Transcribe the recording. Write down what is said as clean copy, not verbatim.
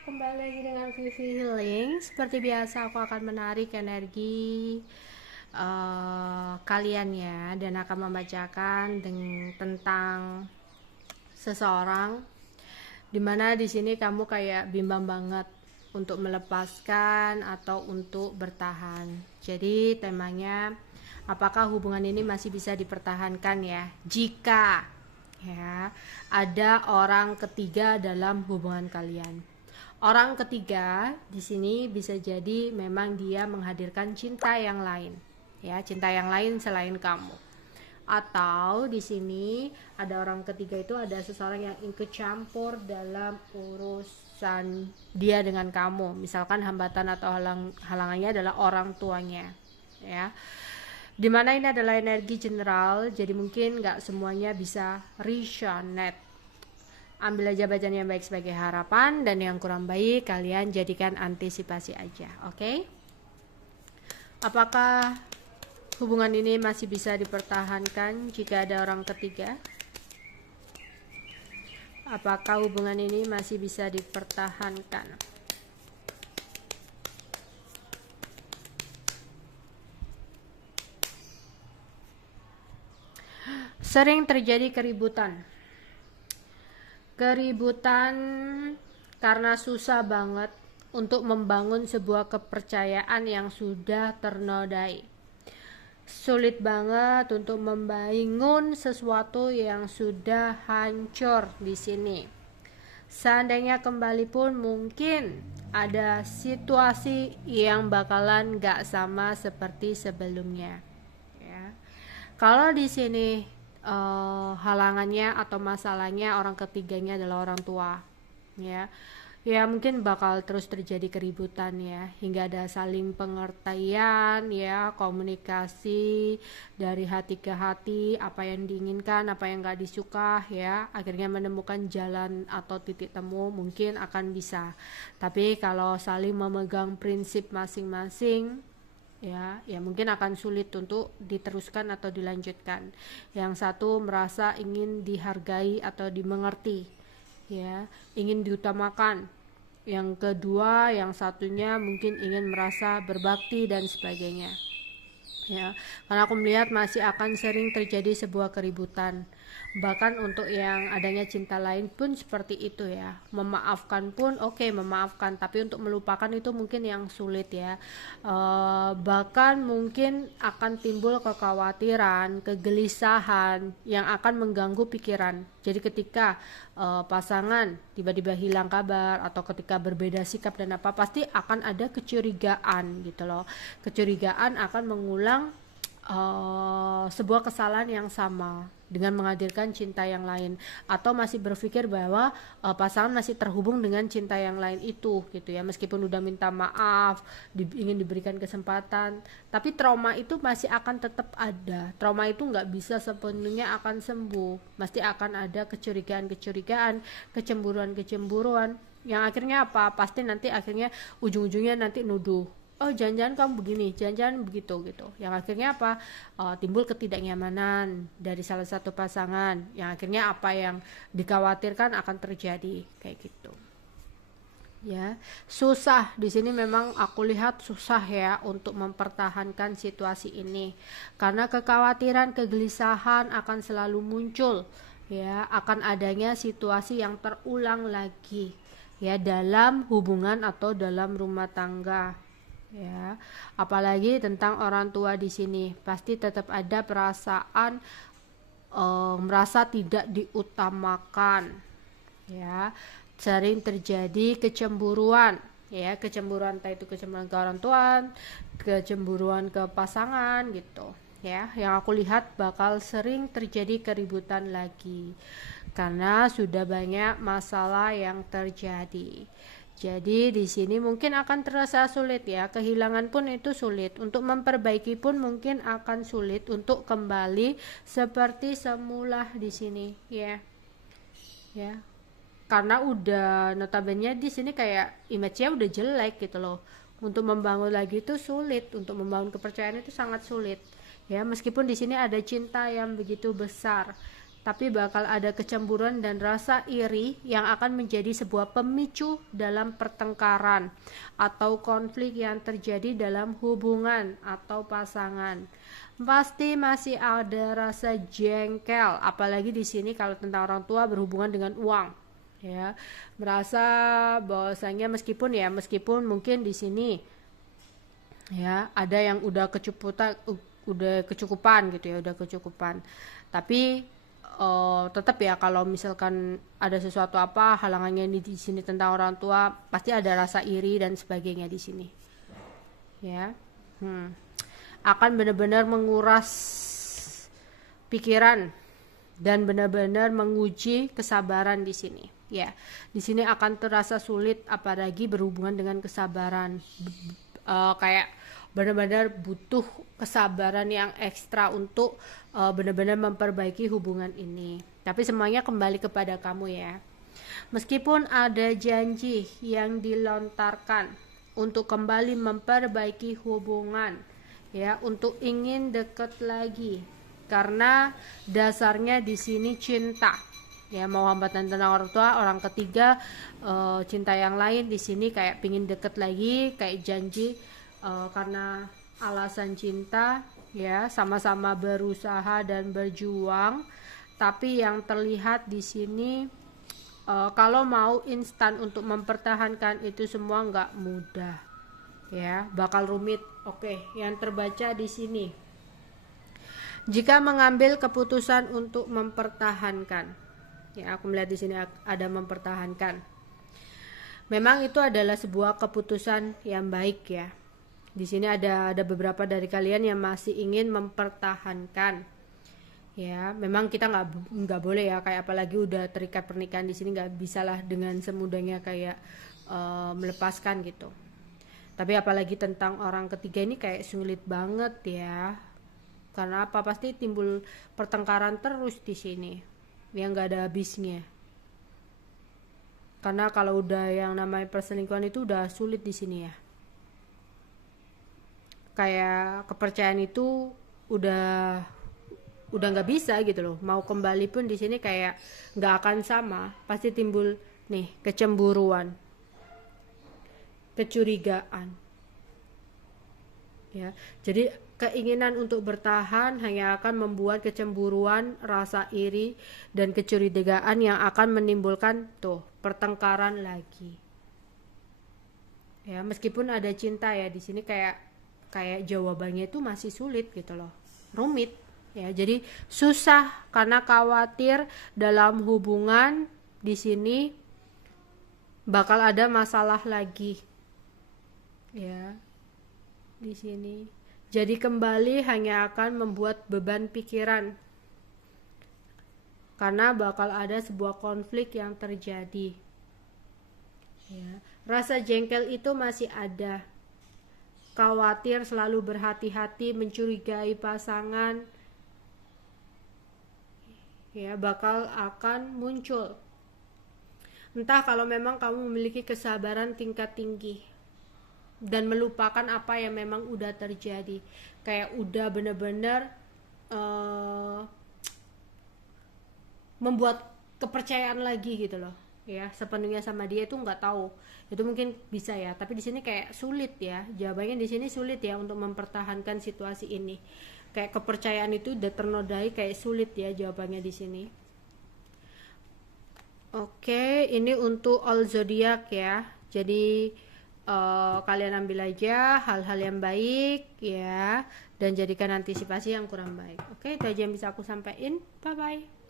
kembali lagi dengan Vivi Healing. Seperti biasa aku akan menarik energi kalian ya, dan akan membacakan tentang seseorang dimana di sini kamu kayak bimbang banget untuk melepaskan atau untuk bertahan. Jadi temanya, apakah hubungan ini masih bisa dipertahankan ya jika ya ada orang ketiga dalam hubungan kalian. Orang ketiga di sini bisa jadi memang dia menghadirkan cinta yang lain, ya, cinta yang lain selain kamu. Atau di sini ada orang ketiga, itu ada seseorang yang ikut campur dalam urusan dia dengan kamu. Misalkan hambatan atau halangannya adalah orang tuanya, ya. Dimana ini adalah energi general, jadi mungkin nggak semuanya bisa resonate. Ambil aja bacaan yang baik sebagai harapan, dan yang kurang baik kalian jadikan antisipasi aja, oke? Apakah hubungan ini masih bisa dipertahankan jika ada orang ketiga? Apakah hubungan ini masih bisa dipertahankan? Sering terjadi keributan karena susah banget untuk membangun sebuah kepercayaan yang sudah ternodai. Sulit banget untuk membangun sesuatu yang sudah hancur di sini. Seandainya kembali pun mungkin ada situasi yang bakalan gak sama seperti sebelumnya. Ya. Kalau di sini halangannya atau masalahnya orang ketiganya adalah orang tua, ya mungkin bakal terus terjadi keributan ya, hingga ada saling pengertian ya, komunikasi dari hati ke hati, apa yang diinginkan, apa yang gak disuka ya, akhirnya menemukan jalan atau titik temu mungkin akan bisa. Tapi kalau saling memegang prinsip masing-masing, ya mungkin akan sulit untuk diteruskan atau dilanjutkan. Yang satu merasa ingin dihargai atau dimengerti, ya, ingin diutamakan. Yang kedua, yang satunya mungkin ingin merasa berbakti dan sebagainya, ya. Karena aku melihat masih akan sering terjadi sebuah keributan. Bahkan untuk yang adanya cinta lain pun seperti itu ya. Memaafkan pun oke, memaafkan, tapi untuk melupakan itu mungkin yang sulit ya. Bahkan mungkin akan timbul kekhawatiran, kegelisahan yang akan mengganggu pikiran. Jadi ketika pasangan tiba-tiba hilang kabar atau ketika berbeda sikap dan apa, pasti akan ada kecurigaan gitu loh. Kecurigaan akan mengulang sebuah kesalahan yang sama dengan menghadirkan cinta yang lain, atau masih berpikir bahwa pasangan masih terhubung dengan cinta yang lain itu gitu ya, meskipun udah minta maaf, ingin diberikan kesempatan, tapi trauma itu masih akan tetap ada. Trauma itu nggak bisa sepenuhnya akan sembuh, pasti akan ada kecurigaan, kecemburuan yang akhirnya apa, pasti nanti akhirnya ujung-ujungnya nanti nuduh, oh jangan-jangan kamu begini, jangan-jangan begitu gitu, yang akhirnya apa, timbul ketidaknyamanan dari salah satu pasangan, yang akhirnya apa yang dikhawatirkan akan terjadi kayak gitu ya. Susah di sini, memang aku lihat susah ya untuk mempertahankan situasi ini, karena kekhawatiran, kegelisahan akan selalu muncul ya, akan adanya situasi yang terulang lagi ya dalam hubungan atau dalam rumah tangga ya. Apalagi tentang orang tua di sini, pasti tetap ada perasaan merasa tidak diutamakan ya. Sering terjadi kecemburuan ya, kecemburuan, entah itu kecemburuan ke orang tua, kecemburuan ke pasangan gitu ya. Yang aku lihat bakal sering terjadi keributan lagi karena sudah banyak masalah yang terjadi. Jadi di sini mungkin akan terasa sulit ya, kehilangan pun itu sulit, untuk memperbaiki pun mungkin akan sulit untuk kembali seperti semula di sini ya. Ya. Karena udah notabene di sini kayak image-nya udah jelek gitu loh. Untuk membangun lagi itu sulit, untuk membangun kepercayaan itu sangat sulit. Ya, meskipun di sini ada cinta yang begitu besar. tapi bakal ada kecemburuan dan rasa iri yang akan menjadi sebuah pemicu dalam pertengkaran atau konflik yang terjadi dalam hubungan atau pasangan. Pasti masih ada rasa jengkel, apalagi di sini kalau tentang orang tua berhubungan dengan uang, ya. Merasa bahwasanya meskipun mungkin di sini ya ada yang udah kecukupan gitu ya, udah kecukupan, tapi tetap ya kalau misalkan ada sesuatu apa halangannya di sini tentang orang tua, pasti ada rasa iri dan sebagainya di sini, ya. Akan benar-benar menguras pikiran dan benar-benar menguji kesabaran di sini, ya. Di sini akan terasa sulit apalagi berhubungan dengan kesabaran, kayak benar-benar butuh kesabaran yang ekstra untuk benar-benar memperbaiki hubungan ini. Tapi semuanya kembali kepada kamu, ya. Meskipun ada janji yang dilontarkan untuk kembali memperbaiki hubungan, ya, untuk ingin dekat lagi, karena dasarnya di sini cinta, ya. Mau hambatan tentang orang tua, orang ketiga, cinta yang lain di sini kayak pingin deket lagi, kayak janji, karena alasan cinta, ya, sama-sama berusaha dan berjuang. Tapi yang terlihat di sini, kalau mau instan untuk mempertahankan itu semua nggak mudah, ya, bakal rumit. Oke, yang terbaca di sini, jika mengambil keputusan untuk mempertahankan, ya, aku melihat di sini ada mempertahankan. Memang itu adalah sebuah keputusan yang baik, ya. Di sini ada beberapa dari kalian yang masih ingin mempertahankan, ya. Memang kita nggak boleh ya, kayak apalagi udah terikat pernikahan di sini nggak bisalah dengan semudahnya kayak melepaskan gitu. Tapi apalagi tentang orang ketiga ini kayak sulit banget, ya. Karena apa? Pasti timbul pertengkaran terus di sini yang nggak ada habisnya. Karena kalau udah yang namanya perselingkuhan itu udah sulit di sini, ya. Kayak kepercayaan itu udah nggak bisa gitu loh. Mau kembali pun di sini kayak nggak akan sama. Pasti timbul nih kecemburuan, kecurigaan, ya. Jadi keinginan untuk bertahan hanya akan membuat kecemburuan, rasa iri dan kecurigaan yang akan menimbulkan pertengkaran lagi, ya. Meskipun ada cinta, ya, di sini kayak jawabannya itu masih sulit gitu loh, rumit, ya. Jadi susah karena khawatir dalam hubungan di sini bakal ada masalah lagi, ya. Di sini jadi kembali hanya akan membuat beban pikiran karena bakal ada sebuah konflik yang terjadi, ya. Rasa jengkel itu masih ada, khawatir, selalu berhati-hati, mencurigai pasangan, ya, bakal akan muncul. Entah kalau memang kamu memiliki kesabaran tingkat tinggi dan melupakan apa yang memang udah terjadi, kayak udah bener-bener membuat kepercayaan lagi gitu loh, ya, sepenuhnya sama dia itu nggak tahu, itu mungkin bisa, ya. Tapi di sini kayak sulit, ya, jawabannya di sini sulit, ya, untuk mempertahankan situasi ini. Kayak kepercayaan itu udah ternodai, kayak sulit, ya, jawabannya di sini. Oke, ini untuk all zodiak, ya. Jadi kalian ambil aja hal-hal yang baik, ya, dan jadikan antisipasi yang kurang baik. Oke, itu aja yang bisa aku sampaikan. Bye bye.